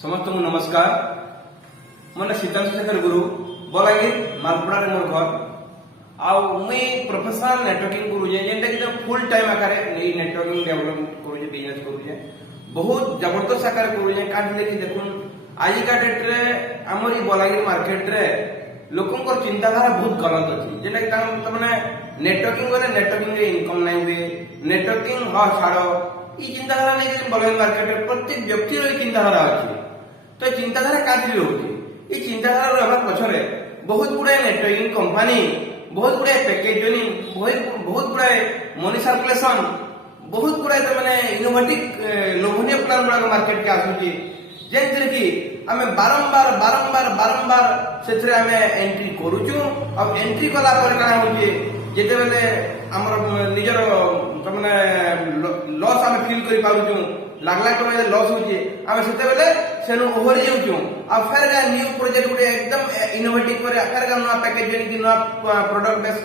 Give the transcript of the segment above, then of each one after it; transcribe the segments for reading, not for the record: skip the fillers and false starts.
समस्त को नमस्कार मोर सिद्धांत शेखर गुरु बलांगीर मालपुरा रे मोर घर आउ मुई प्रोफेशनल नेटवर्किंग गुरु जेंटा कि फुल टाइम आकारे नै नेटवर्किंग डेवलप करू जे बिजनेस करू जे बहुत जबरदस्त आकार करू जे काट देखि देखुन आज का डेट रे हमर ई बलांगीर मार्केट रे लोकन को चिंताधारा बहुत गलत अछि जेना कि त माने नेटवर्किंग बोले नेटवर्किंग रे इनकम नै हुए नेटवर्किंग हा छाड़ो ई चिंताधारा नै बलांगीर मार्केट रे प्रत्येक व्यक्ति रो चिंताधारा अछि तो चिंताधारा कादिले होती ये चिंताधारा रहबा पछरे बहुत गुडे नेटवर्किंग कंपनी बहुत गुडे पैकेजिंग बहुत गुडे मनी सर्कुलेशन बहुत गुडे तो माने इनोवेटिव लोभनीय प्लान गुडा मार्केट के आसुची जेंतरे कि हमें बारंबार सेथरे हमें एंट्री करूछु अब एंट्री कला पर काना होची जेते बेले हमर निजर त माने लॉस हम फील करि पाउछु लागला टमे लॉस होची हम सेते बेले सेनु ओवर जाउछु अब फिर का न्यू प्रोजेक्ट गुडे एकदम इनोवेटिव करे फिर का नया पैकेजिंग की नया प्रोडक्ट बेस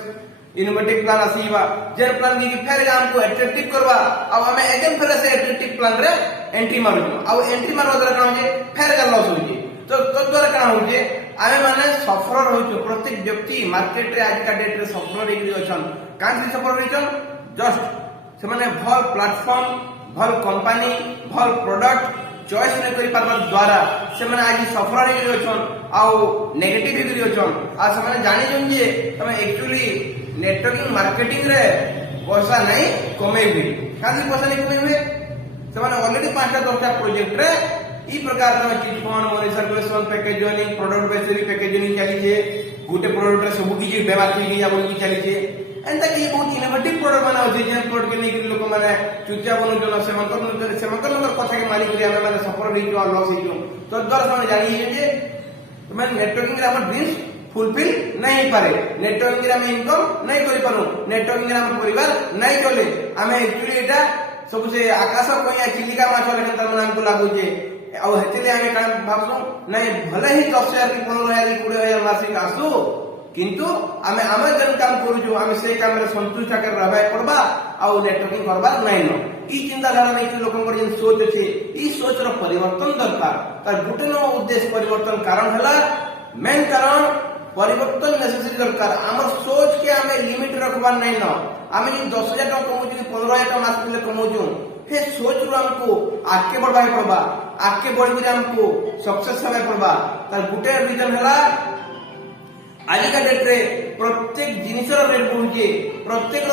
इनोवेटिव प्लान आसीबा जे प्लान की फिर का हमको अट्रैक्टिव करबा अब हमें एकदम फिर से अट्रैक्टिव प्लान रे एंट्री मारू अब एंट्री मारवा द्वारा काना होची फिर का लॉस होची तो द्वारा काना होची आमे माने सफर होछु प्रत्येक व्यक्ति मार्केट रे आज का डेट रे सफर रेगरी अछन कान से सफर होछन जस्ट से माने भल प्लेटफॉर्म भल कंपनी भल प्रोडक्ट चॉइस ने करि पारबा द्वारा से माने आज सफर रेगरी अछन आउ नेगेटिव रेगरी अछन आ से माने जानि जन जे तमे एक्चुअली नेटवर्किंग मार्केटिंग रे पैसा नहीं कमेबे खाली पैसा नहीं कमेबे से माने ऑलरेडी 5-10 प्रोजेक्ट रे ई प्रकार का chit fund money circulation packaging product basic packaging चली जे गुटे प्रोडक्ट रे सब किछि व्यवहार की या बोल की चली जे एंता कि बहुत इनोवेटिव प्रोडक्ट बना होछि जे प्रोडक्ट के नै लोक माने चुचा बनु जन सेमंकर कथा के मानी करी हमें माने सफर रे जो लॉस हे जो तो दर समय जानी जे माने नेटवर्किंग रे हमर ड्रीम्स फुलफिल नहीं पारे नेटवर्किंग रे हम इनकम नहीं करि पारो नेटवर्किंग रे हम परिवार नहीं चले हमें एक्चुअली एटा सब से आकाश कोया चिलिका माछ लेकिन त मन हमको लागु जे ଆଉ ହେତିले ଆମେ କାण ଭାबसु नै भले ही 10,000 की 15,000 की 20,000 मासिक आसु किंतु आमे आमे जन काम करू जो आमे से काम रे संतुष्ट कर रहबा पड़बा आउ नेटवर्किंग करबा नै न ई चिंताधारा नै कि लोकन को जन सोच अछि ई सोच रो परिवर्तन दरकार त गुटे न उद्देश्य परिवर्तन कारण हला मेन कारण परिवर्तन नेसेसरी दरकार हमर सोच के आमे लिमिट रखबा नै न आमे जे 10,000 टका कमउ कि 15,000 टका मास ले कमउ हे सोच रो हमको आगे बढ़ाई पड़बा आगे बढ़ी हमको सक्सेस हवे पड़बा तार गुटे रीजन हला आज का डेट रे प्रत्येक जिनिस रो रेट बढ़ुचे प्रत्येक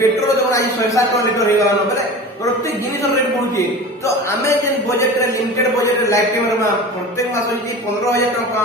पेट्रोल जो आज 160 टका लीटर हे गला न बेले प्रत्येक जिनिस रो रेट बढ़ुचे तो आमे जेन बजट रे लिमिटेड बजट रे लाइफ टाइम रे प्रत्येक मास जी 15,000 टका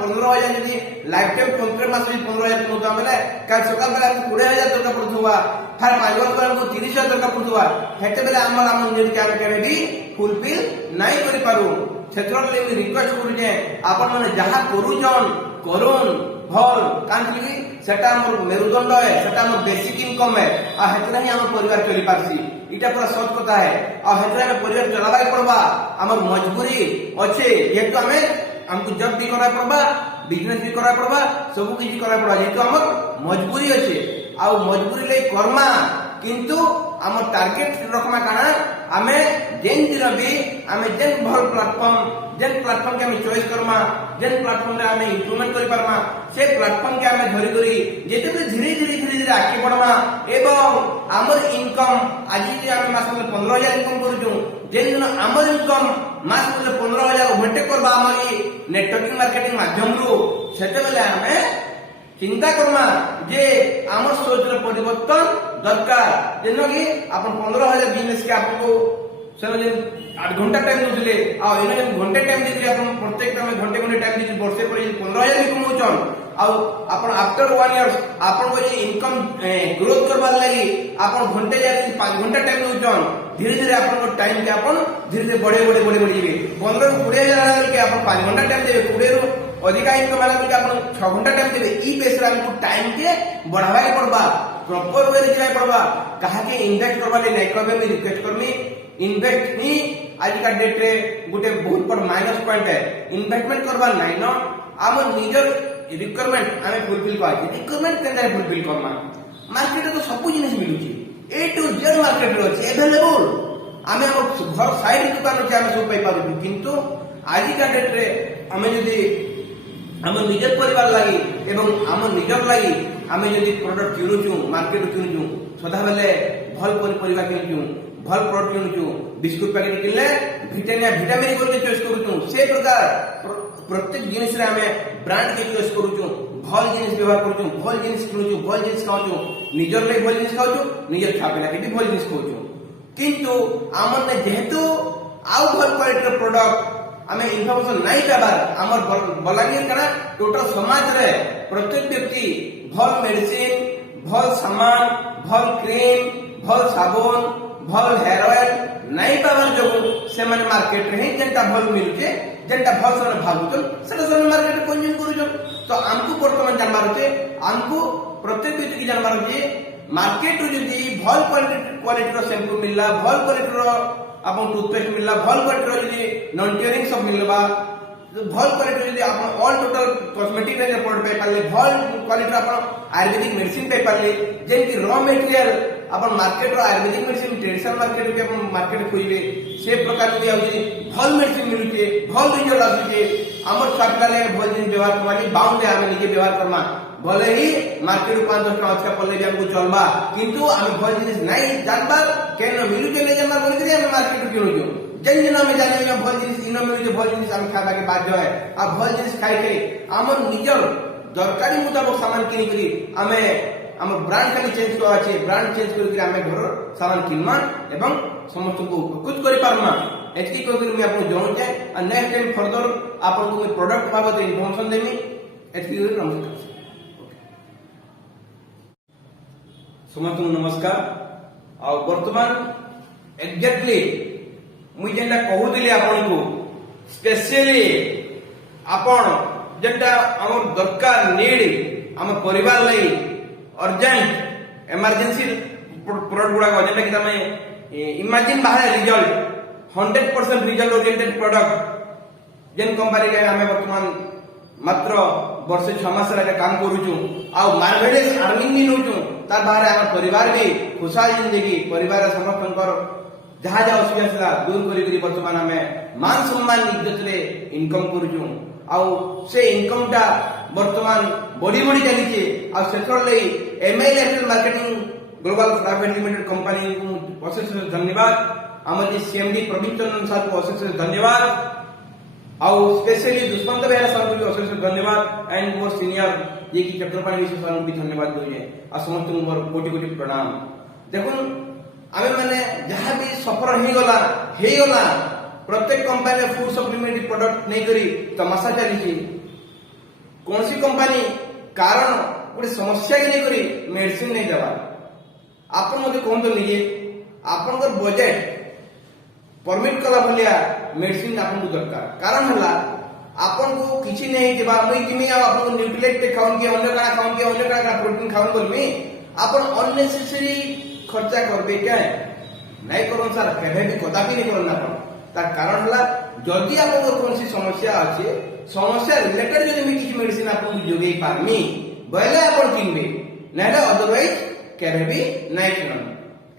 15,000 जी लाइफ टाइम प्रत्येक मास जी 15,000 टका बेले काल सकाल बेला 20,000 टका पड़थुवा फिर 5 वर्ष पर 30,000 टका पड़थुवा हेते बेले हमर निड के केबे भी फुलफिल नहीं करि पारू क्षेत्र ले रिक्वेस्ट करू जे आपन माने जहां करू जन करून भल कांची सेटा हमर मेरुदंड है सेटा हमर बेसिक इनकम है आ हेतरा ही हमर परिवार चली पारसी इटा पूरा सच कथा है आ हेतरा में परिवार चलाबाई पड़बा हमर मजबूरी अच्छे ये तो हमें हमको जब भी करा पड़बा बिजनेस भी करा पड़बा सब कुछ करा पड़बा ये तो हमर मजबूरी अच्छे आ मजबूरी ले कर्मा किंतु हमर टारगेट रखमा काना आमे जेन दिन भी आमे जेन भल प्लेटफॉर्म के हमें चॉइस करमा जेन प्लेटफॉर्म रे हमें इंप्रूवमेंट करि पारमा से प्लेटफॉर्म के हमें धरि धरि जेते धीरे आगे बढ़मा एवं हमर इनकम आज जे हमें मास में 15,000 इनकम करू जेन दिन हमर इनकम मास में 15,000 ओवरटेक करबा हमर नेटवर्किंग मार्केटिंग माध्यम रो सेते बेले हमें चिंता करमा जे हमर सोच रे परिवर्तन दरकार जेनो कि अपन 15,000 बिजनेस के आपको सर 8 घंटा टाइम दोले आ एने घंटे टाइम देली अपन प्रत्येक टाइम घंटे टाइम देली वर्षे पर 15,000 कमौचन आ अपन आफ्टर 1 इयर्स अपन को जे इनकम ग्रोथ करबा लागि अपन घंटे या 5 घंटा टाइम दोचन धीरे अपन को टाइम के अपन धीरे बढ़े जेबे 15 ରୁ 20,000 के अपन 5 घंटा टाइम देबे 20 ରୁ अधिका इनकम वाला के अपन 6 घंटा टाइम देबे ई बेस रे हमको टाइम के बढ़ावाई पड़बा प्रॉपर वे रे जाय पड़बा कहा के इन्वेस्ट करबा ले नै कहबे मैं रिक्वेस्ट करमी इन्वेस्ट ही आज का डेट रे गुटे बहुत बड़ माइनस पॉइंट है इन्वेस्टमेंट करबा नै न हम निजर रिक्वायरमेंट हमें फुलफिल कर रिक्वायरमेंट केना फुलफिल करना मार्केट तो सब जिनिस मिलुची ए टू जेड मार्केट रे अछि अवेलेबल आमे हम घर साइड दुकान अच्छे आम सब पाइपुँ किंतु आजिका डेट्रे आम जदि आम निज परिवार लगी एवं आम निजर लगी आम जदि प्रोडक्ट किणुचु मार्केट किणुचु सदा बेले भल पनीपरिया किणुचु भल प्रोडक्ट किणुचु बिस्कुट पैकेट किनले विटामिन को चॉइस करूचु से प्रकार प्रत्येक जिनिस रे आमे ब्रांड के चॉइस करूचु भल जिनिस व्यवहार करूचु भल जिनिस किणुचु भल जिनिस खाउचु निजर ले भल जिनिस खाउचु निजर खापिला के भी भल जिनिस खाउचु किंतु आमने जेहेतु आउ भल क्वालिटी प्रोडक्ट आमे इनफॉरमेशन नहीं पाबार हमर बलांगीर कना टोटल समाज रे प्रत्येक व्यक्ति भल मेडिसिन भल सामान भल क्रीम भल साबुन भल हेयर ऑयल नहीं पाबार जो से माने मार्केट रे जेंटा भल मिलुचे जेंटा भल सने भाबुचन सेटा सने मार्केट कंज्यूम करूचन तो हमको वर्तमान जानबार होचे हमको प्रत्येक व्यक्ति की जानबार होचे मार्केट रो जदी भल क्वालिटी रो शैम्पू मिलला भल क्वालिटी रो आपन टूथपेस्ट मिलला भल क्वालिटी रो जदी नॉन टियरिंग सब मिलबा भल क्वालिटी जदी आपन ऑल टोटल कॉस्मेटिक रे प्रोडक्ट पे पाले भल क्वालिटी आपन आयुर्वेदिक मेडिसिन पे पाले जेन की रॉ मटेरियल आपन मार्केट रो आयुर्वेदिक मेडिसिन ट्रेडिशनल मार्केट के आपन मार्केट खोइबे से प्रकार जदी आउची भल मेडिसिन मिलुचे भल रिजल्ट आसुचे हमर छाटलाले भल दिन व्यवहार करवानी बाउंड आमे निजे व्यवहार करमा भले ही मार्केट 5-10 टका अच्छा पड़ले भी हमको चलबा किंतु आमे भल जिनिस नहीं जानबार केन मिलुचे ले जानबार बोल करी आमे मार्केट किणुचु जेन दिन आमे जानि जे भल जिनिस इनो मिलुचे भल जिनिस आमे खाबा के बाध्य है आ भल जिनिस खाइ के हमर निजर दरकारी मुताबिक सामान किनि करी आमे हम ब्रांड खाली चेंज करवा छै ब्रांड चेंज करी आमे घर सामान किनमा एवं समस्त को कुछ करि पारमा एतकी को मैं आपको जणाउ छै आ नेक्स्ट टाइम फर्दर आपन को प्रोडक्ट बाबत इन्फॉर्मेशन देमी एतकी नमस्कार समस्त नमस्कार आ वर्तमान एग्जैक्टली मुई जेंटा कहूतिली आपन को स्पेशली आपन जेंटा हमर दरकार नीड हम परिवार लई अर्जेंट इमरजेंसी प्रोडक्ट गुडा जेंटा कि तमे इमेजिन बाहर रिजल्ट 100% रिजल्ट ओरिएंटेड प्रोडक्ट जेन कंपनी के हमें वर्तमान मात्र वर्ष 6 मास रे काम करूछु आ मार्वेलियस अर्निंग भी नउछु तार बाहर हमर परिवार भी खुशहाल जिंदगी परिवार समस्तकर जहा जा असुविधा दूर करी करी वर्तमान हमें मान सम्मान इज्जत रे इनकम करूछु आ से इनकम टा वर्तमान बड़ी बड़ी चली छे आ सेक्टर ले MLFL marketing global private limited company को अशेष धन्यवाद हमर सीएमडी प्रवीण चंद्रन सर को अशेष धन्यवाद और स्पेशली दुष्मंत बेहरा सर को अशेष धन्यवाद एंड मोर सीनियर ये की चक्रपाणी विशेष सर को भी धन्यवाद दोए आ समस्त मोर कोटि कोटि प्रणाम देखुन आमे माने जहां भी सफर हे गला प्रत्येक कंपनी फूड सप्लीमेंटरी प्रोडक्ट नहीं करी तमाशा चली छी कौन सी कंपनी कारण गोटे समस्या के नहीं करी मेडिसिन नहीं देवा आपन मते कोन तो निजे आपन बजेट परमिट कला भलिया मेडिसिन आपन को दरकार कारण हला आपन को किछि नहीं देबा मई किमी आपन को न्यूट्रिएंट पे खाउन के अन्य काना खाउन के अन्य काना प्रोटीन खाउन बोलमी आपन अननेसेसरी खर्चा करबे क्या नहीं करोन सर केबे भी कदापि नहीं करना तार कारण हला जदि आपन कोन सी समस्या अछि समस्या रिलेटेड जदि मी किछि मेडिसिन आपन जोगेई पारमी बले आपन किनबे नैले अदरवाइज केबे भी नहीं किनन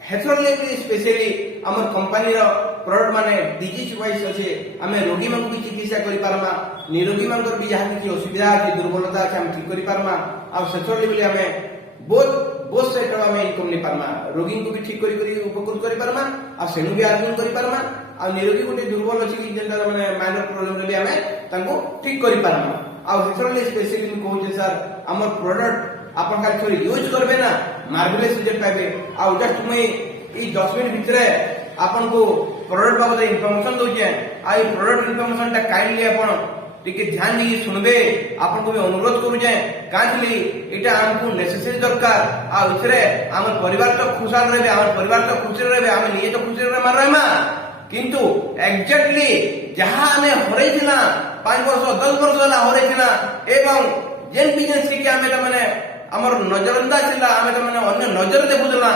हेथरले स्पेशली हमर कंपनी रो प्रोडक्ट माने डिजीज वाइज अछि हमें रोगी मन को चिकित्सा करि पारमा निरोगी मन को भी जहां की असुविधा अछि दुर्बलता अछि हम ठीक करि पारमा आ सेक्टर लेवल हमें बहुत सेक्टर में इनकम नहीं पारमा रोगी को भी ठीक करी उपकृत करि पारमा आ सेनु भी अर्जन करि पारमा आ निरोगी गोटे दुर्बल अछि जेंटा माने माइनर प्रॉब्लम रे हमें तांको ठीक करि पारमा आ सेक्टर ले स्पेशली कहू जे सर हमर प्रोडक्ट आपन खाली थोड़ी यूज करबे ना मार्वेलस रिजल्ट पाबे आ जस्ट मुई ई 10 मिनट भितरे आपन को प्रोडक्ट बाबत इन्फॉर्मेशन दोजे आ ई प्रोडक्ट इन्फॉर्मेशन ता काइंडली आपन टिके ध्यान दी सुनबे आपन को भी अनुरोध करू जे काजली एटा हमको नेसेसरी दरकार आ इथरे हमर परिवार तो खुशहाल रहबे हमर परिवार तो खुश रहबे हम लिए तो खुश रहे मार रहमा किंतु एग्जैक्टली जहां हमें होरे थिना 5 वर्ष 10 वर्ष होला होरे थिना एवं जेन बिजनेस के हमें माने हमर नजरअंदाज थिला हमें माने अन्य नजर देखुदला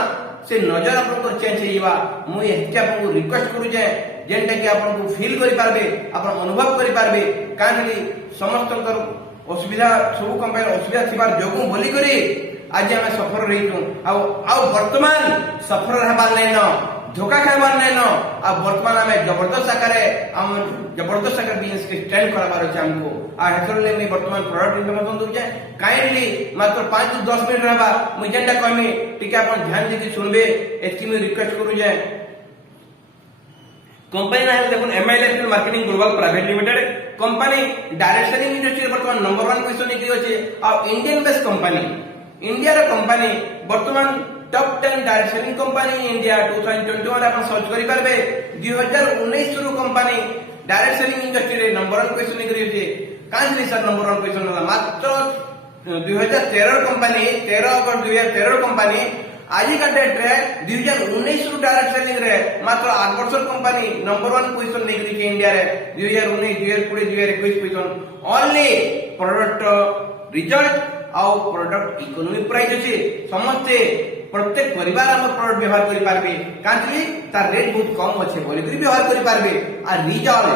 से नजर आपन को चेंज हेइबा मुई एके आपन को रिक्वेस्ट करू जे जेंटा कि आपन को फील करि पारबे आपन अनुभव करि पारबे काजली समस्त असुविधा सब कंपनी असुविधा थिबार जोगु बोली करी आज हमें सफर रहितु आ वर्तमान सफर रहबा नै न धोखा खाइबार नहीं न आ वर्तमान आम जबरदस्त आकार जबरदस्त आकार बिजनेस के स्टैंड कराबार अच्छे हमको आ हेतुले मैं वर्तमान प्रोडक्ट इन्फॉर्मेशन दूचे काइंडली मात्र 5 से 10 मिनट रहबा मुझे जेंटा कहमी टिके अपन ध्यान देके सुनबे एतकी मैं रिक्वेस्ट करू जे कंपनी ना देखो MI electrical marketing global private limited company direct selling industry वर्तमान नंबर 1 पोजीशन नी अछि आ इंडियन बेस्ड कंपनी इंडिया रो कंपनी वर्तमान top 10 direct selling company India 2021 रे अपन सर्च करि पारबे 2019 रो कंपनी डायरेक्ट सेलिंग इंडस्ट्री रे नंबर 1 पोजीशन नी अछि कांजली सर नंबर 1 पोजीशन मात्र 2013 company 13 अगस्त 2013 company आज का डेट रे 2019 रु डायरेक्ट सेलिंग रे मात्र 8 वर्ष कंपनी नंबर 1 पोजीशन नै करी इंडिया रे 2019 2020 2021 पोजीशन ओनली प्रोडक्ट रिजल्ट आउ प्रोडक्ट इकोनॉमिक प्राइस अछि समझते प्रत्येक परिवार हम प्रोडक्ट व्यवहार करि पारबे कांतली तार रेट बहुत कम अछि बोली करी व्यवहार करि पारबे आ रिजल्ट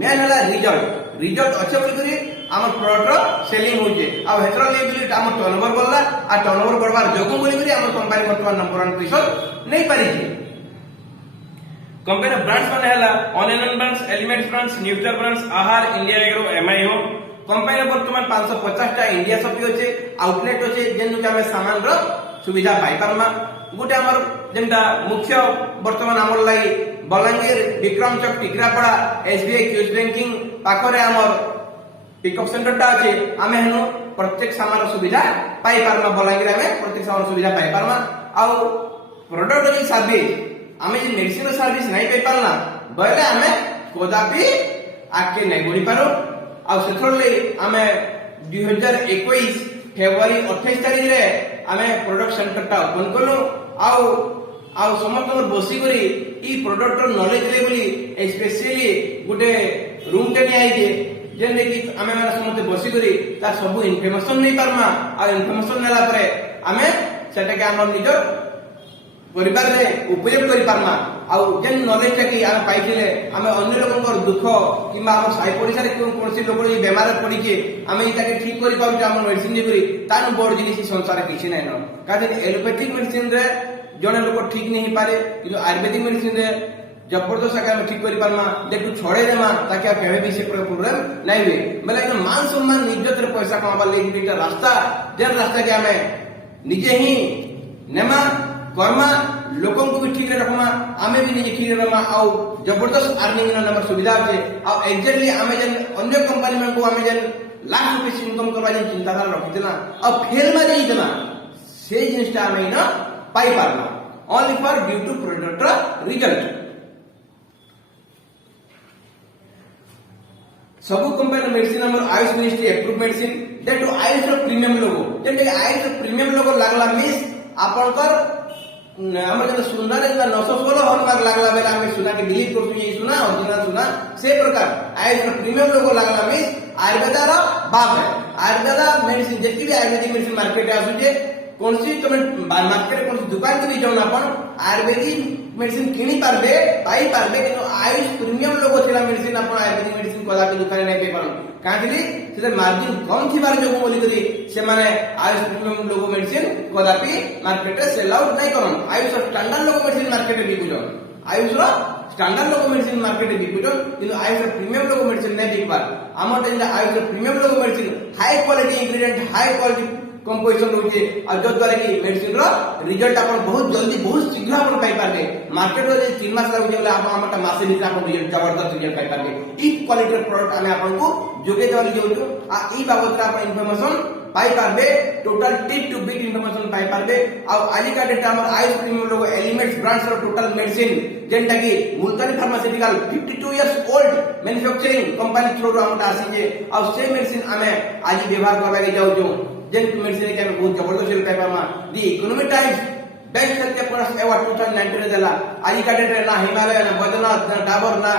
मेन हला रिजल्ट अच्छे बोली करी हम प्रोडक्ट सेलिंग होजे आ हेतरा लेबिलिटी हम टर्नओवर बोलला आ टर्नओवर बढ़वार जोगु बोली करी हम कंपनी वर्तमान नंबर 1 पोजीशन नै पारी कंपनी ब्रांड्स माने हला online brands elements brands neutral brands आहार इंडिया एग्रो एमआई हो कंपनी वर्तमान 550 टा इंडिया शॉपी होचे आउटलेट होचे जेनु के हम सामान रो सुविधा पाई पारमा गुटे हमर जेंटा मुख्य वर्तमान हमर लाई बलांगीर विक्रम चौक टिकरापड़ा एसबीआई क्यूज बैंकिंग पाखरे हमर पिकअप सेंटर टा अछि आमे हनु प्रत्येक सामान सुविधा पाई पारमा बलांगीर में प्रत्येक सामान सुविधा पाई पारमा आ प्रोडक्ट सर्विस आमे जे मेडिसिन सर्विस नहीं पाई पारना बले आमे कोदापि आके नहीं गुडी पारो आ सेथरले आमे 2021 फेब्रुआरी 28 तारिख रे आमे प्रोडक्ट सेंटर टा ओपन कलो आउ समस्त बसी करी ई प्रोडक्ट नॉलेज ले बोली स्पेशली गुटे रूम टे नै आइजे जेने कि आमे माने समस्त बसी करी ता सब इन्फॉर्मेशन नै पारमा आ इन्फॉर्मेशन नेला परे आमे सेटा के हमर निजर परिवार रे उपयोग करि पारमा आ जेन नॉलेज टा कि आमे पाइथिले आमे अन्य लोकंकर दुख किबा हम साइ पडिसा रे कोनसी लोक ई बेमार पड़ी के आमे इटा के ठीक करि पाउ हम मेडिसिन दे करी तानु बड़ जिनिस संसार किछि नै न काजे एलोपैथिक मेडिसिन रे जने लोक ठीक नहीं पारे किंतु आयुर्वेदिक मेडिसिन रे जबरदस्त आकार में ठीक करि पारमा देखु छोड़े देमा ताकि केबे भी से प्रॉब्लम नै हुए मतलब एकदम मान सम्मान इज्जत रे पैसा कमाबा लेकिन एकटा रास्ता जेन रास्ता के हमें निजे ही नेमा कर्मा लोगों को भी ठीक रखमा आमे भी निजे ठीक रखमा आ जबरदस्त अर्निंग ना नंबर सुविधा আছে आ एग्जैक्टली आमे जन अन्य कंपनी में को आमे जन लाख रुपए इनकम करबा जन चिंताधारा रखितना अब फेल मा जाइतना से जिनिसटा आमे ना पाई पारना only for due to product result सब कंपनी मेडिसिन हमर AYUSH ministry approve medicine that too AYUSH premium logo जेंटे आयुष प्रीमियम लोगो लागला मिस आपनकर हमर जन सुना रे 916 हॉलमार्क लागला बेला हम सुना के डिलीट करछु ये सुना ओरिजिनल सुना से प्रकार आयुष प्रीमियम लोगो लागला मिस आयुर्वेदा रो बाप है आयुर्वेदा मेडिसिन जेति भी आयुर्वेदिक मेडिसिन मार्केट आसु जे कोनसी तुम मार्केट कोनसी दुकान के भी जाउना अपन आयुर्वेदिक मेडिसिन किनी पारबे पाई पारबे किंतु आयुष प्रीमियम लोगो थिला मेडिसिन अपन आयुर्वेदिक मेडिसिन कोला के दुकान नै पे पारन काजली से मार्जिन कम थिबार जो बोली करी से माने Ayush premium logo medicine कोदापि market रे सेल आउट नै करन आयुष स्टैंडर्ड लोगो मेडिसिन मार्केट रे बिकुजन आयुष रो स्टैंडर्ड लोगो मेडिसिन मार्केट रे बिकुजन किंतु आयुष प्रीमियम लोगो मेडिसिन नै बिकबार हमर जेंदा AYUSH premium logo medicine high quality ingredient high quality composition होचे आ जो द्वारा की मेडिसिन रो रिजल्ट अपन बहुत जल्दी बहुत शीघ्र अपन पाई पाबे मार्केट रो जे 3 मास लागु जेला अपन हमटा मासे भितर अपन रिजल्ट जबरदस्त रिजल्ट पाई पाबे ई क्वालिटी प्रोडक्ट आमे अपन को जोगे देवाली जोजो आ ई बाबत अपन इंफॉर्मेशन पाई पाबे टोटल टिप टू बिट इंफॉर्मेशन पाई पाबे आ आली का डेटा हमर AYUSH premium logo elements brands रो टोटल मेडिसिन जेंटा की Multani pharmaceutical 52 years old manufacturing company through रो हमटा आसी जे आ से मेडिसिन आमे आज व्यवहार करबा के जाउ जो जेन मेडिसिन के बहुत जबरदस्त सेल पाई पामा the Economic Times best health care products award 2019 रे देला आज का डेट रे ना हिमालय ना बद्रीनाथ ना डाबर ना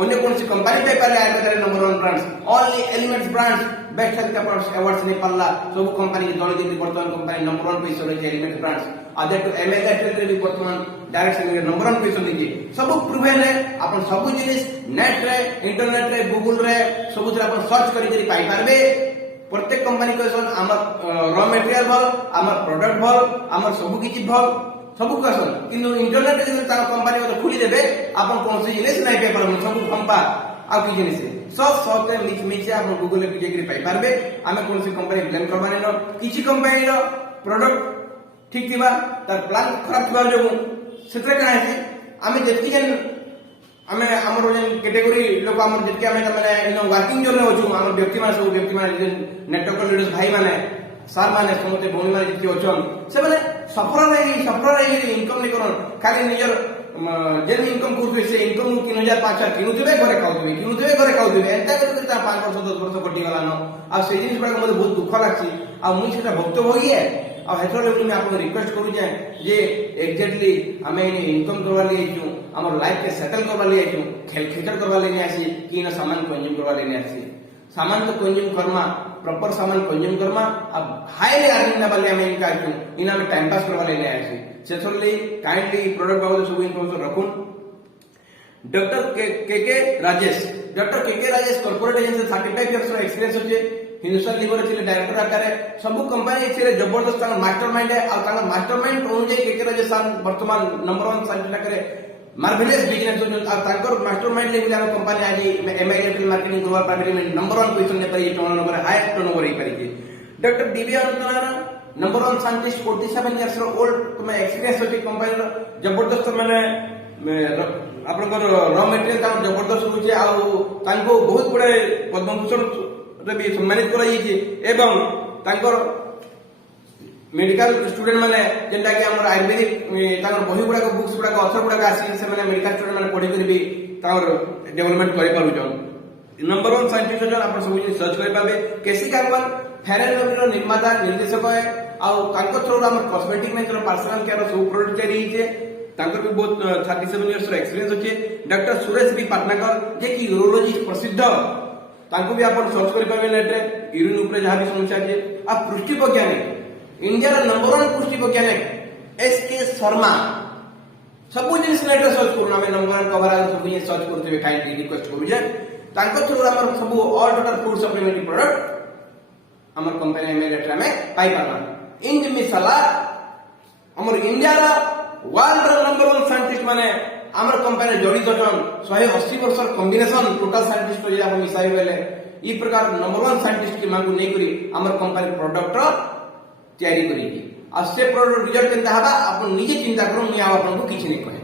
अन्य कौन सी कंपनी पे पाले आयुर्वेद रे number 1 brands only elements brands best health care products awards ने पाला सब कंपनी दौड़ दी वर्तमान कंपनी नंबर 1 पैसा रे elements brands other two ML रे वर्तमान डायरेक्ट सेलिंग नंबर 1 पैसा दीजिए सब प्रूवन है अपन सब जिनिस नेट रे इंटरनेट रे गूगल रे सब अपन सर्च करी पाई पारबे प्रत्येक कंपनी को आमर रॉ मटेरियल भल आमर प्रोडक्ट भल आमर सब किछि भल सब कहसन किंतु इंटरनेट कंपानी मत खोली देबे आपन कौन सी जिनिस नहीं पे परम सब फंपा आ कि जिनिस सब सब मिक्स मिक्स आप गूगल पे जेकरी पाई पारबे आमे कौन सी कंपनी ब्लेम करबानी न किछि कंपनी रो प्रोडक्ट ठीक थिबा तार प्लान खराब थिबा जो सेतरे का है आमे जेति जन आमे हमर जन कैटेगरी लोक हमर जेति आमे माने इन वर्किंग जोन होछु हमर व्यक्ति मान सब व्यक्ति मान नेटवर्क लीडर्स भाई माने सार माने समते भौणी माने जेति होछन से माने सफल नहीं इनकम नहीं करन खाली निजर जेन इनकम करथि से इनकम 3000 किनुथिबे घरे खाउथिबे एंता करके ता 5 वर्ष 10 वर्ष कटि गला न आ से जिनिस बडा मते बहुत दुख लागछि आ मुई सेटा भक्त भोगी है आ हेथर लेवल में आपन रिक्वेस्ट करू जे एग्जैक्टली हमें इनकम करवा लिए छु हमर लाइफ के सेटल करवा लिए छु खेल खिचड़ करवा लेने आसी कि न सामान कंज्यूम करवा लेने आसी सामान तो कंज्यूम करमा प्रॉपर सामान कंज्यूम करमा अब हाईली अर्निंग लेवल में हमें इनका छु इना में टाइम पास करवा लेने आसी सेथरली काइंडली प्रोडक्ट बाबत सब इन्फॉर्मेशन रखुन डॉक्टर के Rajesh corporate agency 35 years experience होचे हिंदुस्तान लीवर चिले डायरेक्टर आकारे सब कंपनी चिले जबरदस्त मास्टरमाइंड है और मास्टरमाइंड अनुଯାयी के राजेश वर्तमान नंबर 1 साइंटिस्ट आकारे मार्वेलस बिजनेस और ताकर मास्टरमाइंड लेवल हम कंपनी आगे एमआईएल मार्केटिंग ग्लोबल प्राइवेट में नंबर 1 पोजीशन ने पाई टर्नओवर हाईएस्ट टर्नओवर ही पाई doctor DB Anantnara number 1 scientist 47 years old तुम एक्सपीरियंस होची कंपनी जबरदस्त माने आपनकर रॉ मटेरियल काम जबरदस्त होचे आ तांको बहुत बड़े पद्म भूषण रे भी सम्मानित करा जायछि एवं तांकर मेडिकल स्टूडेंट माने जेंटा कि हमर आयुर्वेदिक तांकर बही गुडा को बुक्स गुडा को ऑथर गुडा आसी से माने मेडिकल स्टूडेंट माने पढि कर भी तांकर डेवलपमेंट करि पारु जन नंबर 1 साइंटिस्ट जन आपण सब सर्च करि पाबे केसी कांगवाल फेयर एंड लवली रो निर्माता निर्देशक है आ तांको थ्रू हमर कॉस्मेटिक में पर्सनल केयर सब प्रोडक्ट तैयारी हिचे तांकर भी बहुत 37 इयर्स रो एक्सपीरियंस होचे डॉक्टर सुरेश बी पाटनाकर जे कि यूरोलॉजिस्ट प्रसिद्ध तांको भी आपण सर्च करि पाबे नेट रे यूरिन ऊपर जहां भी समस्या छै आ पुष्टि वैज्ञानिक इंडिया रा नंबर 1 पुष्टि वैज्ञानिक एसके शर्मा सब जिनिस नेट रे सर्च करू हमें नंबर 1 कवर आ सब ये सर्च करते काइंडली रिक्वेस्ट करू जे तांको थ्रू हमर सब all total food supplementary product हमर कंपनी में रेट में पाई पाना इन मिसाला हमर इंडिया रा वर्ल्ड रा नंबर 1 साइंटिस्ट माने हमर कंपनी जड़ित छन 180 वर्ष कॉम्बिनेशन टोटल साइंटिस्ट जे हम मिसाई बेले ई प्रकार नंबर 1 साइंटिस्ट की मांगू नहीं करी हमर कंपनी प्रोडक्ट तैयारी करी आ से प्रोडक्ट रिजल्ट केनता हबा अपन निजे चिंता करू मैं आपन को किछ नहीं कहे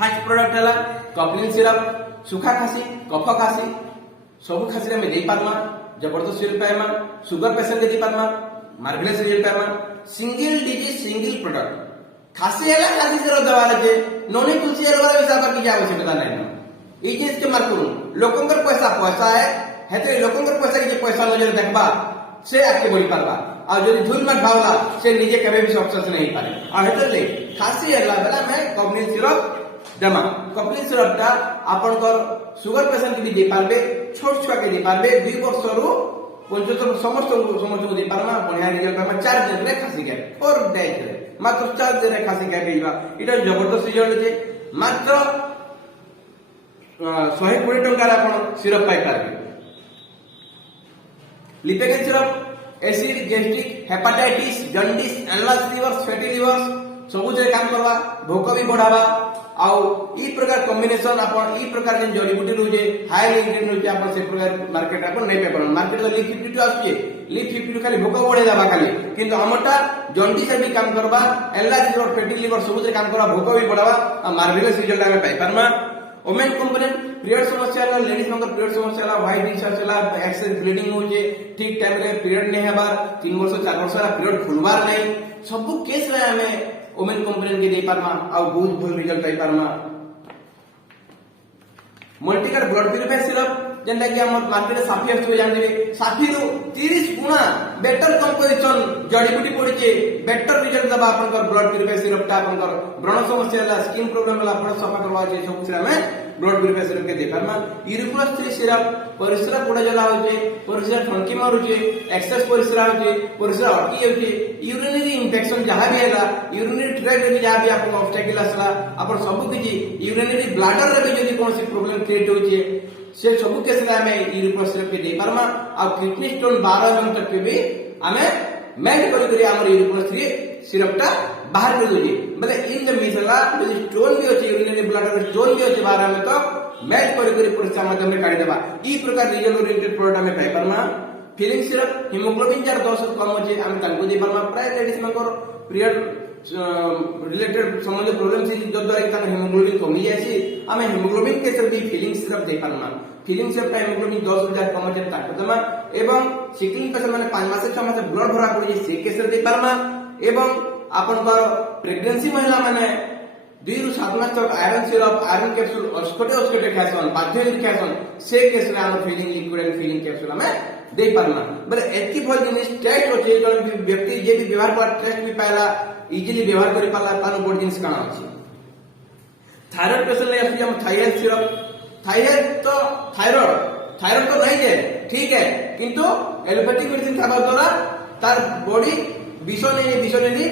फर्स्ट प्रोडक्ट हला कपलिन सिरप सुखा खासी कफ खासी सब खासी रे में दे पारमा जबरदस्त रिजल्ट पाएमा शुगर पेशेंट दे पारमा मार्वेलस रिजल्ट पाएमा सिंगल डिजीज सिंगल प्रोडक्ट खासी है खासी से दवा लगे नोनी तुलसी वाला हिसाब की आवश्यकता नहीं ई चीज के मार करू लोकंकर पैसा है हेते लोकंकर पैसा के पैसा नजर देखबा से आके बोली पारबा आ जदी धुल में खावला से निजे कबे भी सक्सेस नहीं पारे आ हेते ले खासी हला बेला मैं कपलिन सिरप देमा कपलिन सिरप ता आपन कर शुगर पेशेंट के दे पारबे छोट छुआ के दे पारबे 2 वर्ष रु 75 समस्त को दे पारमा बढ़िया रिजल्ट पारमा 4 दिन रे खासी के और डे मात्र 4 दिन रे खासी के देबा इटा जबरदस्त रिजल्ट जे मात्र 120 टका रे आपन सिरप पाई पारबे लिपेकेन syrup acid gastric hepatitis jaundice enlarge liver fatty liver सब जे काम करवा भोक भी बढ़ावा आउ ई प्रकार कॉम्बिनेशन अपन ई प्रकार के जड़ी बूटी रुजे हाई इंग्रेडिएंट रुजे अपन से प्रकार मार्केट अपन नहीं पेपर मार्केट तो लीफ 52 आछे लीफ 52 खाली भोक बढ़े जाबा खाली किंतु हमटा जॉन्डिस से भी काम करवा एनलार्ज लिवर फैटी लिवर सब जे काम करवा भोक भी बढ़ावा मार्वेलस रिजल्ट हमें पाई परमा वुमेन कंपोनेंट पीरियड समस्या ला लेडीज मंगर पीरियड समस्या ला व्हाइट डिस्चार्ज ला एक्सेस ब्लीडिंग होजे ठीक टाइम रे पीरियड नहीं हबार 3 वर्ष 4 वर्ष ला पीरियड खुलबार नहीं सब केस रे हमें वुमेन कंपोनेंट के दे पारमा आ बहुत भल रिजल्ट पाई पारमा मल्टीकर ब्लड प्यूरिफायर सिरप जेंटा कि हम मार्केट साफी आछो जान देबे साफी रो 30 गुना बेटर कंपोजिशन जड़ी बूटी पड़े बेटर रिजल्ट दबा अपन ब्लड प्यूरिफायर सिरप टा अपन व्रण समस्या ला स्किन प्रॉब्लम ला अपन सफा करवा जे सब से हमें ब्लड प्यूरिफायर सिरप के देखा ना यूरिकुलस 3 सिरप परिसरा कोडा जला होजे परिसरा फंकी मारुजे एक्सेस परिसरा होजे परिसरा अटकी होजे यूरिनरी इंफेक्शन जहां भी हैला यूरिनरी ट्रैक्ट रे जहां भी आपन ऑब्स्टेकल असला अपन सब किछि यूरिनरी ब्लैडर रे जदी कोनसी प्रॉब्लम क्रिएट होजे से सब केस रे हमें यूरिकुलस सिरप के दे परमा आ किडनी स्टोन 12 दिन तक के भी हमें मेल्ट करी हमर यूरिकुलस 3 सिरप टा बाहर कर दोजे मतलब इन द मिसला यदि स्टोन भी अछि यूरिनरी ब्लड रे स्टोन भी अछि बाहर में तो मैच करी परीक्षा माध्यम रे काढी देबा ई प्रकार रिजल्ट ओरिएंटेड प्रोडक्ट हमें पाई परमा फिलिंग सिरप हिमोग्लोबिन जार 10 कम अछि हम तांको दे परमा प्राय लेडीज मकर पीरियड रिलेटेड संबंधी प्रॉब्लम से जो द्वारा कि हिमोग्लोबिन कमी जायछि हमें हिमोग्लोबिन के सब भी फिलिंग सिरप दे परमा फिलिंग सिरप का हिमोग्लोबिन 10,000 कम अछि ताको दमा एवं सिकलिंग पेशेंट माने 5 मास 6 मास ब्लड भरा पड़ी से केसर दे परमा एवं आपन प्रेगनेंसी महिला माने 2 रु 7 मास तक आयरन सिरप आयरन कैप्सूल अस्कोटे खासन बाध्य खासन से केस रे हम feeling liquid and feeling capsule हमें दे पारमा बले एतकी भल जिनिस टेस्ट होचे जन व्यक्ति जे भी व्यवहार पर टेस्ट भी पाला इजीली व्यवहार करि पाला तानो बड जिनिस काना अछि थायराइड पेशेंट ले आसी हम थायराइड सिरप थायराइड तो नहीं है ठीक है किंतु एलोपैथिक मेडिसिन खाबा द्वारा तार बॉडी विष नहीं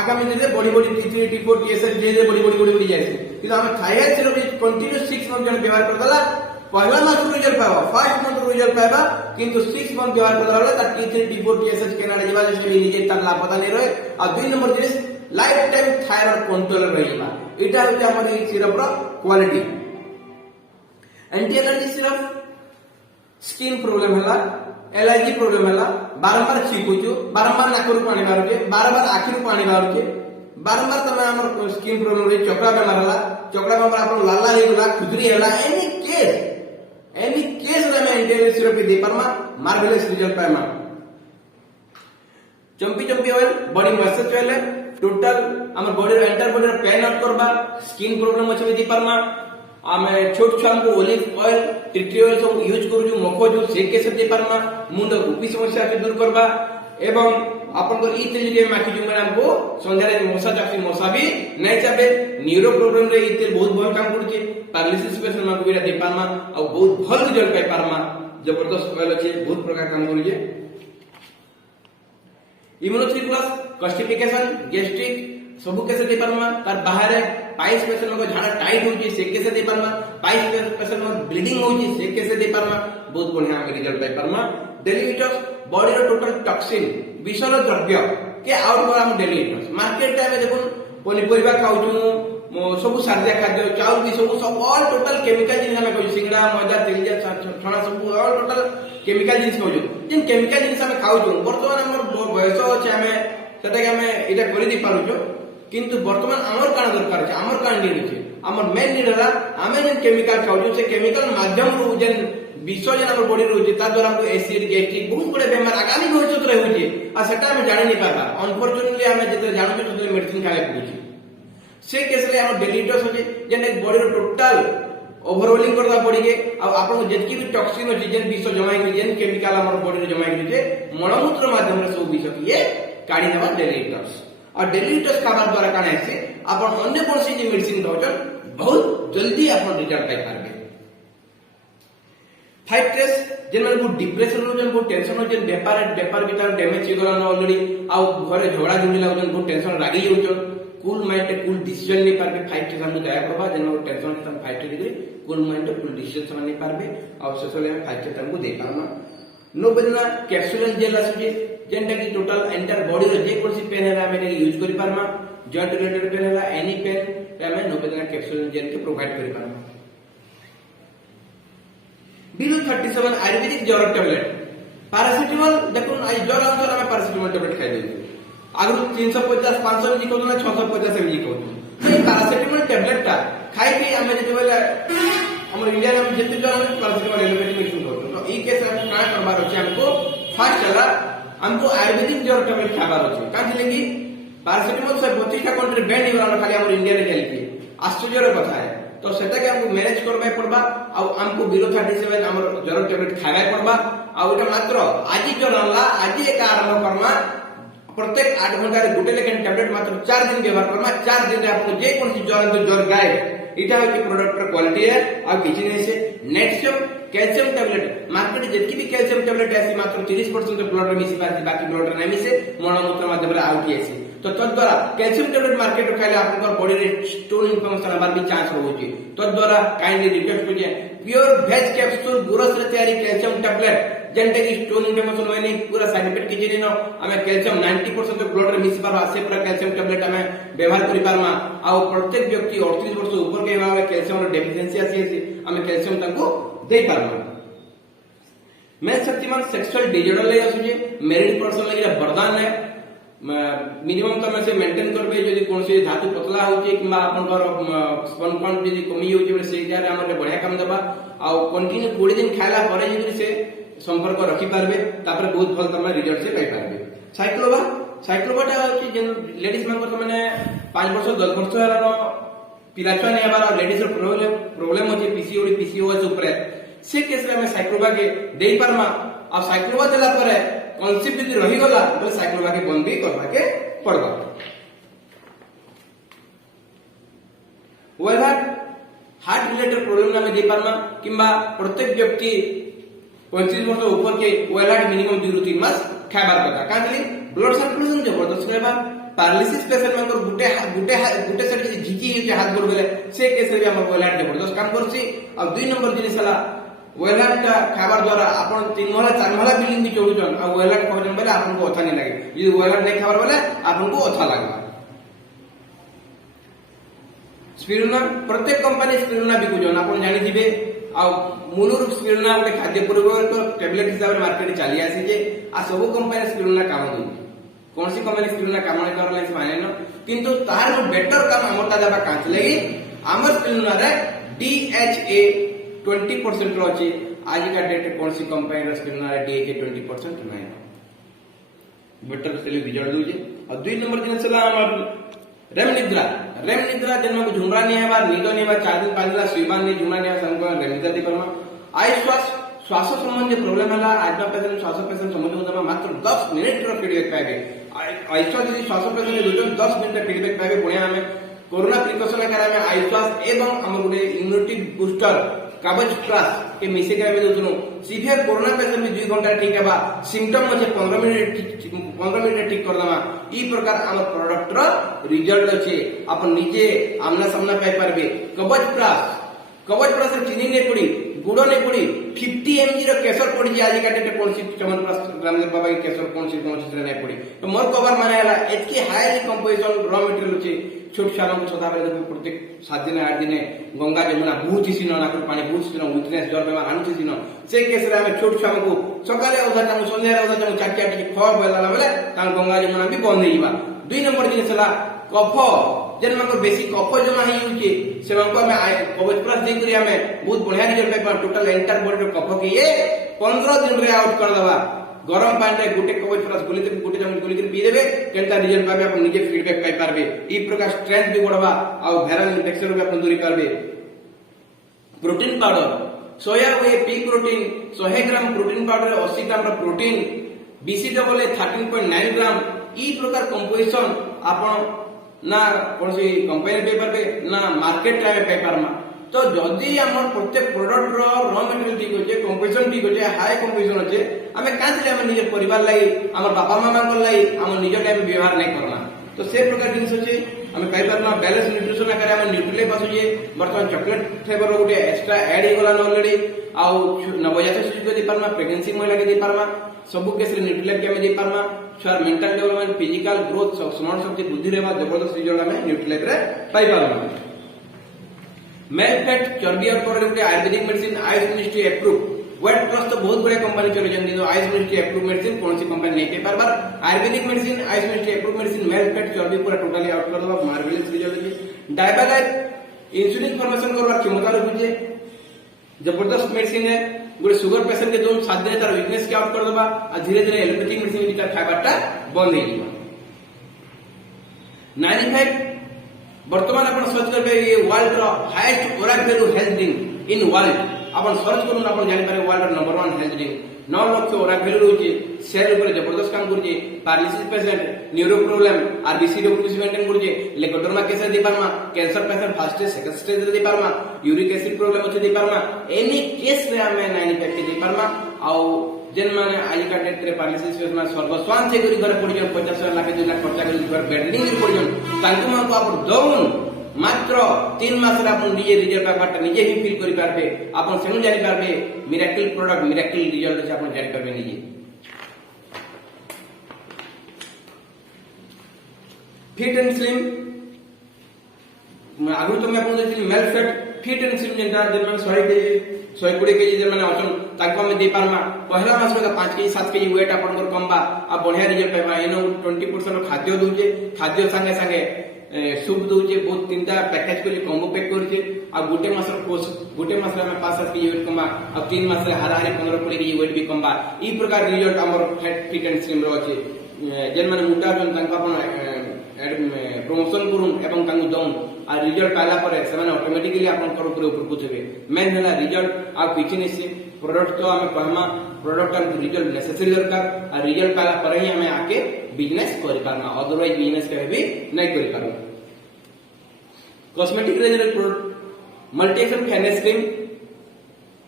आगामी दिन में बड़ी T3 T4 TSH जे बड़ी जायसे किंतु हम थायराइड सिरप कंटिन्यू 6 मंथ जन व्यवहार करला पहला मास रिजल्ट पाबा फर्स्ट मंथ रिजल्ट पाबा किंतु 6 मंथ व्यवहार करला बेले ता T3 T4 TSH केनाडा जेबा से भी निजे तार लापता नहीं रहे और 2 नंबर जिनिस लाइफ टाइम थायराइड कंट्रोल रहिबा एटा होते हमर ई सिरप रो quality anti allergy syrup skin problem होला एलर्जी प्रॉब्लम होला बारंबार छीकुचु बारंबार नाकरु पानी बारुके बारंबार आखिरु पानी बारुके बारंबार तमे हमर स्किन प्रॉब्लम रे चकरा बेमार होला चकरा बेमार आपन लाला हे होला खुजरी होला एनी केस रे में एंटी एलर्जी सिरप दे परमा मार्वेलस रिजल्ट पाइमा चंपी oil body massage oil total हमर बॉडी रे एंटर बॉडी रे पेन आउट करबा स्किन प्रॉब्लम अछि दे परमा आमे छोट छुआ को ओलिव ऑयल टिट्री ऑयल सब यूज करू जो मखो जो से केसे दे परमा मुंड उपी समस्या के दूर करबा एवं आपन को ई तेल जे माखी जो मैंने हमको संध्या रे मशा भी नहीं चाबे न्यूरो प्रॉब्लम रे ई तेल बहुत भल काम करू छे पैरालिसिस पेशेंट मा को भी दे परमा और बहुत भल रिजल्ट पाई परमा जबरदस्त ऑयल अछि बहुत प्रकार काम करू छे इम्यूनो 3 प्लस कॉन्स्टिपेशन गैस्ट्रिक सबु कैसे दे परमा तार बाहर पाइल्स पेशेंट को झाड़ा टाइट होची से कैसे दे परमा पाइल्स पेशेंट में ब्लीडिंग होची से कैसे दे परमा बहुत बढ़िया हम रिजल्ट पाई परमा डेली डिटॉक्स बॉडी रो टोटल टॉक्सिन विषाक्त द्रव्य के आउट कर हम डेली डिटॉक्स मार्केट टाइम में देखो पनिपरिबा खाउछु सब सारिया खाद्य चाउल भी सब ऑल टोटल केमिकल जिन हम कहू सिंगड़ा मैदा तेलिया छणा सब ऑल टोटल केमिकल जिन कहू जिन केमिकल जिन हम खाउछु वर्तमान हमर बयस अछि हमें सेटा के हमें इटा करि दी पारुछु किंतु वर्तमान आमर कान दरकार छै आमर कान नीड छै आमर मेन नीड हला आमे जेन केमिकल खाउ से केमिकल माध्यम रो जेन विष जेन हमर बॉडी रो छै ता द्वारा हमको एसिड गैस्ट्रिक बहुत बड़े बेमार आगामी भविष्यत रे होछै आ सेटा हम जानि नै पाबा अनफॉर्चूनेटली हमें जते जानु छै तते मेडिसिन खाले पड़ुछि से केस रे हमर डेली डोज होछै जेन बॉडी रो टोटल ओवरऑलिंग करदा पड़ी के आ आपन जेतकी भी टॉक्सिन होछि जेन विष जमाई के जेन केमिकल हमर बॉडी रे जमाई के मलमूत्र माध्यम रे सब विष के काढी देबा डेली डोज और डेली डिटॉक्स खावा द्वारा काने से आपण अन्य कोनसी जे मेडिसिन खाउछन बहुत जल्दी आपण रिजल्ट पाई पारबे फाइट स्ट्रेस जेन मन को डिप्रेशन हो जन को टेंशन हो जन व्यापार बितार डैमेज हो गला ऑलरेडी आ घरे झगड़ा झुंडी लागो जन को टेंशन रागी होचन कूल माइंड कूल डिसीजन नहीं पारबे फाइट स्ट्रेस हम दया करबा जेन को टेंशन हम fight degree cool mind cool decision नहीं पारबे और सोशल में फाइट स्ट्रेस हमको दे पारमा नो बदना कैप्सूल जेल आसी जेंटा की टोटल एंटायर बॉडी रे जे कोनसी पेन है हमें यूज करि पारमा जॉइंट रिलेटेड पेन है एनी पेन हमें नोबेदना कैप्सूल जेल के प्रोवाइड करि पारमा बिलो 37 आयुर्वेदिक ज्वर टैबलेट पैरासिटामोल देखो आई ज्वर आंसर हमें पैरासिटामोल टैबलेट खाइ दे आगु 350 500 मिली को ना 650 मिली को तो पैरासिटामोल टैबलेट ता खाइ के हमें जते बेला हमर इंडिया में जते ज्वर हमें पैरासिटामोल एलोपैथिक मेडिसिन करतो तो ई केस हम का करबार अछि हमको फर्स्ट चला हमको आयुर्वेदिक ज्वर टैबलेट खाबार अछि काहे कि पैरासिटामोल से 25 टा कंट्री बैन हो गला खाली हमर इंडिया रे गेल की आश्चर्य रे कथा है तो सेटा के हमको मैनेज करबाय पड़बा आ हमको बिलो 37 हमर ज्वर टैबलेट खाबाय पड़बा आ ओटा मात्र आजि ज्वर आला आजि एक आरंभ करमा प्रत्येक 8 घंटा रे गुटे लेकिन टैबलेट मात्र 4 दिन व्यवहार करमा 4 दिन रे आपको जे कोन ज्वर गाय इटा है प्रोडक्ट रा क्वालिटी है आ किछि नै से नेक्सम कैल्शियम टैबलेट मार्केट जेतकी भी कैल्शियम टैबलेट आसी मात्र 30% ब्लड रे मिसी पाती बाकी ब्लड रे नै मिसे मलमूत्र माध्यम रे आउट आसी तो तद द्वारा कैल्शियम टैबलेट मार्केट रे खाइले आपन बॉडी रे स्टोन इन्फेक्शन हबार भी चांस रहउची तद द्वारा काइंडली रिक्वेस्ट करिए प्योर वेज कैप्सूल गुरस रे तैयारी कैल्शियम टैबलेट जेंटे कि स्टोन इन्फेक्शन होय नहीं पूरा साइड इफेक्ट किछि नहीं न हमें कैल्शियम 90% ब्लड रे मिस पारबा से पूरा कैल्शियम टैबलेट हमें व्यवहार करि पारमा आ प्रत्येक व्यक्ति 38 वर्ष ऊपर के भाव कैल्शियम रो डेफिशिएंसी आसी हमें कैल्शियम ताको दे पारमा मेल शक्तिमान सेक्सुअल डिजॉर्डर ले आसुजे मैरिड पर्सन लगे वरदान है मिनिमम तमे से मेंटेन करबे जदी कोनसी धातु पतला होची किबा आपन घर स्पर्म काउंट जदी कमी होची बले से जारे हमरे बढ़िया काम देबा आ कंटिन्यू 20 दिन खाइला परे जदी से संपर्क रखि पारबे तापर बहुत भल तमे रिजल्ट से पाइ पारबे साइक्लोबाटा होची जेन लेडीज मान को माने 5 वर्ष 10 वर्ष हलानो पिलाछुआ नै हबार लेडीज रो प्रॉब्लम होची पीसीओएस ऊपर से केस रे हमें साइक्लोबा के देई पारमा आ साइक्लोबा देला परे कॉन्सेप्ट यदि रही गला तो साइक्लोबा के बंद भी करबा के पड़बा वेल हार्ट रिलेटेड प्रॉब्लम में दे पारमा किंबा प्रत्येक व्यक्ति 25 वर्ष ऊपर के वेल मिनिमम 2 ରୁ 3 मास खाबार कथा कांतली ब्लड सर्कुलेशन जबरदस्त रहबा पैरालिसिस पेशेंट में गुटे साइड झिकी जे हाथ गोड़ गेले से केस रे हम वेल जबरदस्त काम करछि और 2 नंबर जिनिस हला वेलाटा खाबार द्वारा आपण 3 महला 4 महला बिल्डिंग भी चढ़ुछन आ वेलाट कहजन बेले आपन को अच्छा नहीं लागे यदि वेलाट नहीं खाबार बेले आपन को अच्छा लागबा स्पिरुलिना प्रत्येक कंपनी स्पिरुलिना बिकुजन आपण जानि दिबे आ मूलर स्पिरुलिना ଗୋଟେ खाद्य पूर्वक टैबलेट हिसाब रे मार्केट चली आसी जे आ सब कंपनी स्पिरुलिना काम दउ कौन सी कंपनी स्पिरुलिना काम नहीं करला से माने न किंतु तार बेटर काम हमरटा जाबा कांच लगी हमर स्पिरुलिना रे DHA 20% रो अछि आज का डेट कौन सी कंपनी रे स्पिरुलिना रे DHA 20% नहीं बेटर सेलिंग रिजल्ट दूजे और 2 नंबर दिन चला हमर रेम निद्रा जन्म को झुमरा नहीं है नींद नहीं है 4 दिन 5 दिन सुइबान नहीं झुमरा नहीं है संको रेम निद्रा दी परमा आई श्वास संबंधी प्रॉब्लम हला आज पेशेंट श्वास पेशेंट संबंधी होता मात्र 10 मिनिट रो फीडबैक पाएबे आइश्वास यदि श्वास पेशेंट जो 10 मिनिट फीडबैक पाएबे बढ़िया हमें कोरोना प्रिकॉशन करे में आइश्वास एवं हमर गुडे इम्यूनिटी बूस्टर कागज प्लस के मिसे के में दोनो सीवियर कोरोना पेशेंट में 2 घंटा ठीक है बा सिम्टम में 15 मिनट ठीक कर दमा ई प्रकार हमर प्रोडक्ट रो रिजल्ट अछि अपन निजे आमना सामना पाई परबे कवच प्लस चीनी ने पड़ी गुड़ ने पड़ी 50 mg रो केसर पड़ी जे आज का डेट कौन सी चमन प्लस रामदेव बाबा के केसर कौन सी नहीं पड़ी तो मोर कवर माने हला एतकी हाईली कंपोजिशन रॉ मटेरियल अछि छोट छालों को सदा बेले प्रत्येक 7 दिन 8 दिन गंगा जमुना बहुत सीन ना पानी बहुत सीन वीकनेस ज्वर बेमार आनु सीन से केस रे हमें छोट छालों को सकाले ओधा चामु संध्या रे ओधा चामु चाटिया टिके खर बेला बेले तान गंगा जमुना भी बंद हो जीवा 2 नंबर दिन सला कफ जेन मन बेसी कफ जमा ही होची से मन को हमें कवच प्लस दे करी हमें बहुत बढ़िया रिजल्ट पाई टोटल एंटायर बॉडी रो कफ के ये 15 दिन रे आउट कर दवा गरम पानी रे गुटे कवच प्लस गुली गुटे चमच गुली पी देबे केनता रिजल्ट पाबे अपन निजे फीडबैक पाई पारबे ई प्रकार स्ट्रेंथ भी बढ़वा आ वायरल इन्फेक्शन भी अपन दूरी पारबे protein powder soya whey pea protein 100 gram protein powder 80 gram रो प्रोटीन BCAA 13.9 ग्राम ई प्रकार कंपोजिशन आपण ना कौन सी कंपनी पे पारबे ना मार्केट रे पे पारमा तो जदी हमर प्रत्येक प्रोडक्ट रो रॉ मटेरियल ठीक होचे कंपोजिशन ठीक होचे हाई कंपोजिशन होचे हमें कांचले हम निजे परिवार लाई हमर बाबा मामा को लाई हम निजे टाइम व्यवहार नहीं करना तो से प्रकार जिंस होचे हमें कहि पारमा बैलेंस न्यूट्रिशन करे हम न्यूट्रिले पासुचे वर्तमान चॉकलेट फ्लेवर रो गुटे एक्स्ट्रा ऐड हे गला ऑलरेडी आ नवजात शिशु को दे पारमा प्रेगनेंसी महिला के दे पारमा सब केस रे न्यूट्रिले के में दे पारमा छुआर मेंटल डेवलपमेंट फिजिकल ग्रोथ स्मरण शक्ति बुद्धि रे जबरदस्त रिजल्ट हमें न्यूट्रिले रे पाई पारमा मेल फैट चर्बी और पर गुटे Ayurvedic medicine AYUSH ministry approve weight plus तो बहुत बड़े कंपनी चले जंदी तो आयुष मिनिस्ट्री अप्रूव मेडिसिन कौन सी कंपनी नहीं पे बार Ayurvedic medicine AYUSH ministry approve medicine मेल फैट चर्बी पूरा टोटली आउट कर दबा मार्वेलस रिजल्ट है डायबिटाइज इंसुलिन फॉर्मेशन करवा क्षमता रखुजे जबरदस्त मेडिसिन है गुटे शुगर पेशेंट के जो 7 दिन तार वीकनेस के आउट कर दबा आ धीरे धीरे एलोपैथिक मेडिसिन भी तार खाबाटा बंद हो जीवा 95 वर्तमान अपन सर्च करबे ये वर्ल्ड रो highest oral value health drink in world अपन सर्च करू अपन जानि पारे वर्ल्ड रो number 1 health drink 9 lakh oral value रहउची सेल ऊपर जबरदस्त काम करजे paralysis patient neuro problem RBC WC maintain करजे लेकोडर्मा केस दे पारमा cancer patient first stage second stage दे पारमा यूरिक एसिड प्रॉब्लम अछि दे पारमा एनी केस रे हमें 95 के दे पारमा आ जेन माने आज का डेट रे पैरालिसिस में सर्वस्वान से करी घर पड़ी 50 लाख 2 लाख खर्चा करी घर बेड रेडिंग पड़ी तांको मान को आप दउन मात्र 3 मास रे आपन निजे रिजल्ट पाइबाटा निजे ही फील करि पारबे आपन सेनु जानि पारबे मिरेकल प्रोडक्ट मिरेकल रिजल्ट से आपन जानि पारबे निजे फिट एंड स्लिम आगु तो मैं आपन देखि male fat fit and slim जेंटा जे माने 100 केजी 120 केजी जे माने अछन ताको हम दे पारमा पहला मास में 5 केजी 7 केजी वेट आपन कर कमबा आ बढ़िया रिजल्ट पाइबा एनो 20% खाद्य दूजे खाद्य संगे संगे सूप दूजे बहुत तीनटा पैकेज कर कॉम्बो पैक करके आ गोटे मास कोर्स गोटे मास में 5-7 केजी वेट कमबा आ 3 मास रे हारा हारी 15-20 केजी वेट भी कमबा ई प्रकार रिजल्ट हमर फिट एंड स्लिम रो अछि जेन माने मोटा जन तांका अपन प्रमोशन करूं एवं तांगु दउन आ रिजल्ट पाला परे से माने ऑटोमेटिकली अपन कर ऊपर ऊपर पुछबे मेन हला रिजल्ट आ किछि नै से प्रोडक्ट तो हमें कहमा प्रोडक्ट हम रिजल्ट नेसेसरी दरकार आ रिजल्ट पाला परे ही हमें आके बिजनेस करि पारमा अदरवाइज बिजनेस के भी नै करि पारमा cosmetic range product multi action fairness cream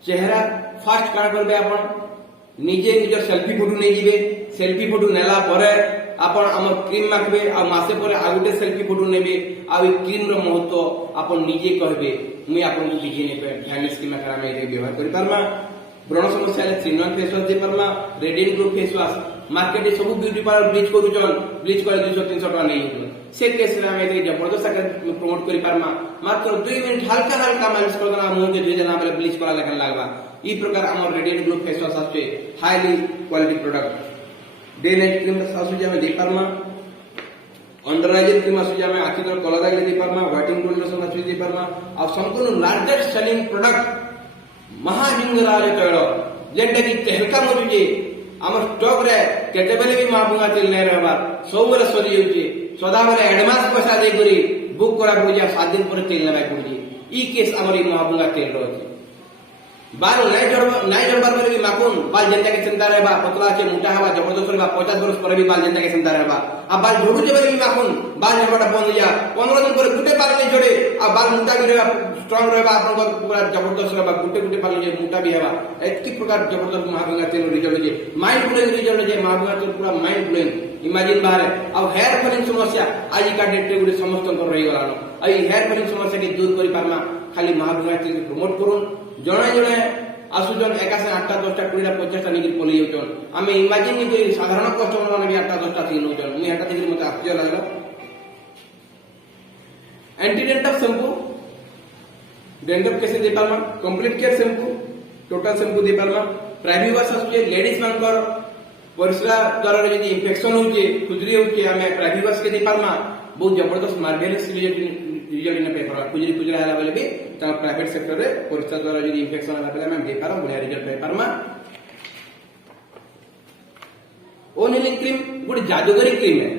चेहरा फास्ट काट करबे अपन निजे निज सेल्फी फोटो नै जिवे सेल्फी फोटो नेला परे आपण हमर क्रीम माखबे आ मासे परे आ गुटे सेल्फी फोटो नेबे आ ई क्रीम रो महत्व आपण निजे कहबे मुई आपण को बिजे ने फेयरनेस क्रीम करा में व्यवहार करि पारमा व्रण समस्या ले चिन्हन फेस वॉश दे पारमा radiant glow face wash market में सब ब्यूटी पार्लर ब्लीच करूचन ब्लीच कर 200-300 टका नै से केस रे हमें जबरदस्त प्रमोट करि पारमा मात्र 2 मिनट हल्का हल्का मालिश कर देना मुंह के धोई देना बेले ब्लीच करा लगन लागबा ई प्रकार हमर रेडियंट ग्लो फेस वॉश आछे highly quality product day night cream आसुजे हमें दे पारमा अंडर आइज क्रीम आसुजे हमें आखि तर कलर आइले दे पारमा व्हाइटनिंग कंडीशन आसुजे दे पारमा आ संपूर्ण लार्जेस्ट सेलिंग प्रोडक्ट महाहिंगराज तैल जेंटा कि तेहका मरुजे हमर स्टॉक रे केते बेले भी माबुगा तेल नै रहबा सब बेले सरी होजे सदा बेले एडवांस पैसा दे करी बुक करा बुझा 7 दिन पर तेल लेबा पड़जे ई केस हमर ई माबुगा तेल रहजे बाल नाइ जड़बार बेले भी माकुन बाल जेंटा के चिंता रहबा पतला के मोटा हवा जबरदस्त रहबा 50 वर्ष पर भी बाल जेंटा के चिंता रहबा आ बाल झड़ू जे बेले भी माकुन बाल झड़बाटा बंद या 15 दिन पर गुटे बाल नै झड़े आ बाल मोटा भी रहबा स्ट्रांग रहबा आपन पूरा जबरदस्त रहबा गुटे बाल जे मोटा भी हेबा एतकी प्रकार जबरदस्त महाबुगा तेल रिजल्ट जे माइंड ब्लोइंग रिजल्ट जे महाबुगा तेल पूरा माइंड ब्लोइंग इमेजिन बाहर अब हेयर फॉलिंग समस्या आज का डेट रे गुटे समस्त कर रही गलानो आई हेयर फॉलिंग समस्या के दूर करि पारमा खाली महाबुगा तेल प्रमोट करूं जणे जणे आसुजन एकासे 8टा 10टा 20टा 50टा निगिर पली होचन हमें इमेजिन नि करी साधारण कस्टमर माने भी 8टा 10टा तीन होचन मी हेटा देखि मते आश्चर्य लागला एंटीडेंटल शैम्पू डेंड्रफ कैसे दे पारमा complete care shampoo total shampoo दे पारमा प्राइमरी वॉश आसुजे लेडीज मानकर परिस्रा द्वारा यदि इंफेक्शन होचे खुजरी होचे हमें प्राइमरी वॉश के दे पारमा बहुत जबरदस्त मार्वेलस रिजल्ट इन पेपर खुजरी खुजरा हला बेले भी ता प्राइवेट सेक्टर रे परिस्रा द्वारा यदि इंफेक्शन हला बेले हम दे पारा बढ़िया रिजल्ट पे पारमा ओनिलिंग क्रीम गुड जादूगरी क्रीम है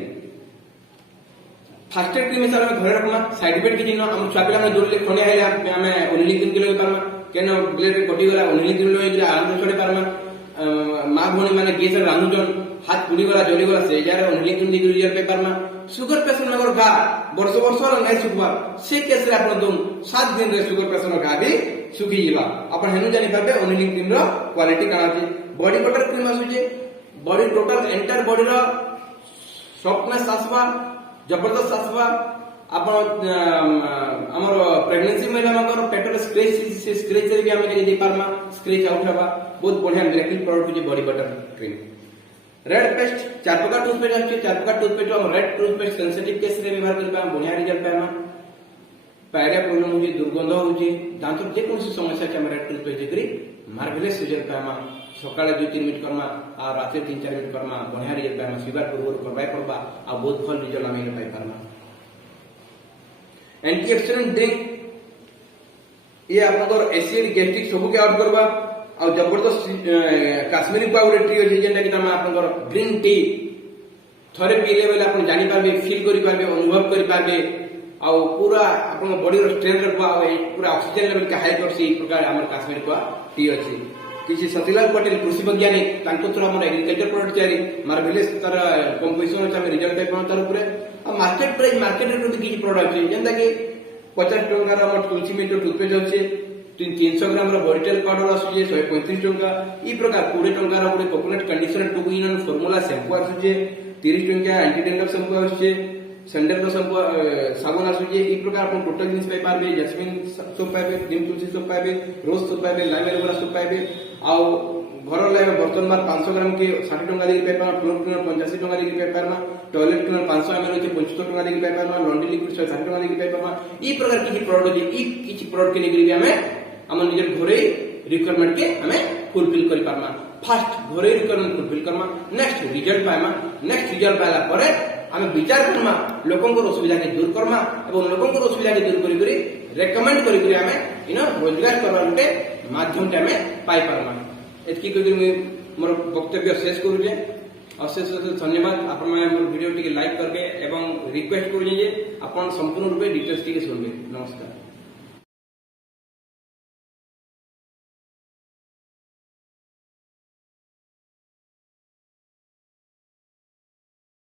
फास्ट क्रीम सर हम घर रखमा साइड इफेक्ट किछि न हम छापिला में जोरले खने आइले हमें ओनिलिंग क्रीम के लगे पारमा केनो ब्लेड रे कटी गला ओनिलिंग क्रीम लगे आराम छोड़े पारमा मां भोनी माने गैस रे रानुजन हाथ पुड़ी गला जली गला से जारे ओनिलिंग क्रीम निकल रिजल्ट पे पारमा सुगर पेशेंट नगर घा वर्ष नै सुखबा से केस रे आपण दोन 7 दिन रे सुगर पेशेंट घा भी सुखी जिला आपण हेनु जानि पाबे ओनिलिंग क्रीम रो क्वालिटी काना छै बॉडी बटर क्रीम आसुचे बॉडी टोटल एंटायर बॉडी रो सॉफ्टनेस आसबा जबरदस्त आसबा आपण हमर प्रेगनेंसी महिला मगर पेटर स्क्रैच रे भी हम दे पारमा स्क्रैच आउट हबा बहुत बढ़िया मिरेकल प्रोडक्ट जे body butter cream red paste 4 प्रकार टूथपेस्ट आछे 4 प्रकार टूथपेस्ट हम रेड टूथपेस्ट सेंसिटिव केस रे व्यवहार करबा बढ़िया रिजल्ट पाएमा पायरिया प्रॉब्लम होजे दुर्गंध होजे दांत जे कोन समस्या के हम रेड टूथपेस्ट देकरी मार्वेलस रिजल्ट पाएमा सकाळे 2-3 मिनिट करमा आ राते 3-4 मिनिट करमा बढ़िया रिजल्ट पाएमा सुगर पूर्व करबा आ बहुत भल रिजल्ट हम पाई पारमा एंटीऑक्सीडेंट ड्रिंक ये आपनकर एसिड गैस्ट्रिक सब के आउट करबा आ जबरदस्त काश्मीरी पाउडर टी अछि जेंटा कि हम आपनकर ग्रीन टी थरे पीले बेले आपण जानि पारबे फील करि पारबे अनुभव करि पारबे आ पूरा आपन बॉडी रो स्ट्रेंथ रखबा पूरा ऑक्सीजन लेवल के हाई करसी प्रकार हमर काश्मीर को टी अछि किछि सतीलाल पटेल कृषि वैज्ञानिक तांको थ्रू हमर एग्रीकल्चर प्रोडक्ट चारि मार्वेलस तर कंपोजिशन अछि हम रिजल्ट पे कोन तर ऊपर आ मार्केट प्राइस मार्केट रे किछि प्रोडक्ट अछि जेंता कि 50 टका रो हमर तुलसी मिंट टूथपेस्ट अछि 300 ग्राम रो बॉडी पाउडर आसुचे 135 टका ई प्रकार 20 टका रो कोकोनट कंडीशनर 2 इन 1 फार्मूला शैम्पू आसुचे 30 टका एंटीडेंटल शैम्पू आसुचे सैंडल शैम्पू साबुन आसुचे ई प्रकार आपण टोटल जिनिस पाई पारबे जैस्मिन सोप पाइबे नीम तुलसी सोप पाइबे रोज सोप पाइबे लाइम एलोवेरा सोप पाइबे आ घर लाइम बर्तन बार 500 ग्राम के 60 टंका देके पाइ पारमा फ्लोर क्लीनर 85 टंका देके पाइ पारमा टॉयलेट क्लीनर 500 ml होचे 75 टंका देके पाइ पारमा लॉन्ड्री लिक्विड 160 टंका देके पाइ पारमा ई प्रकार किछि प्रोडक्ट जे ई किछि प्रोडक्ट के निकरी हमें हमर निजर घरे रिक्वायरमेंट के हमें फुलफिल करि पारमा फास्ट घरे रिक्वायरमेंट फुलफिल करमा नेक्स्ट रिजल्ट पाइमा नेक्स्ट रिजल्ट पाइला परे आम विचार करमा लोकंकर असुविधा के दूर करमा एवं लोकंकर असुविधा के दूर करी करी रेकमेंड करी करी आमे इनो रोजगार करबा गुटे माध्यम टे आमे पाई परमा एतकी करी मोर वक्तव्य शेष करूजे अशेष धन्यवाद आपण माने मोर वीडियो टिके लाइक करबे एवं रिक्वेस्ट करू जे आपण संपूर्ण रूपे डिटेल्स टिके सुनबे नमस्कार।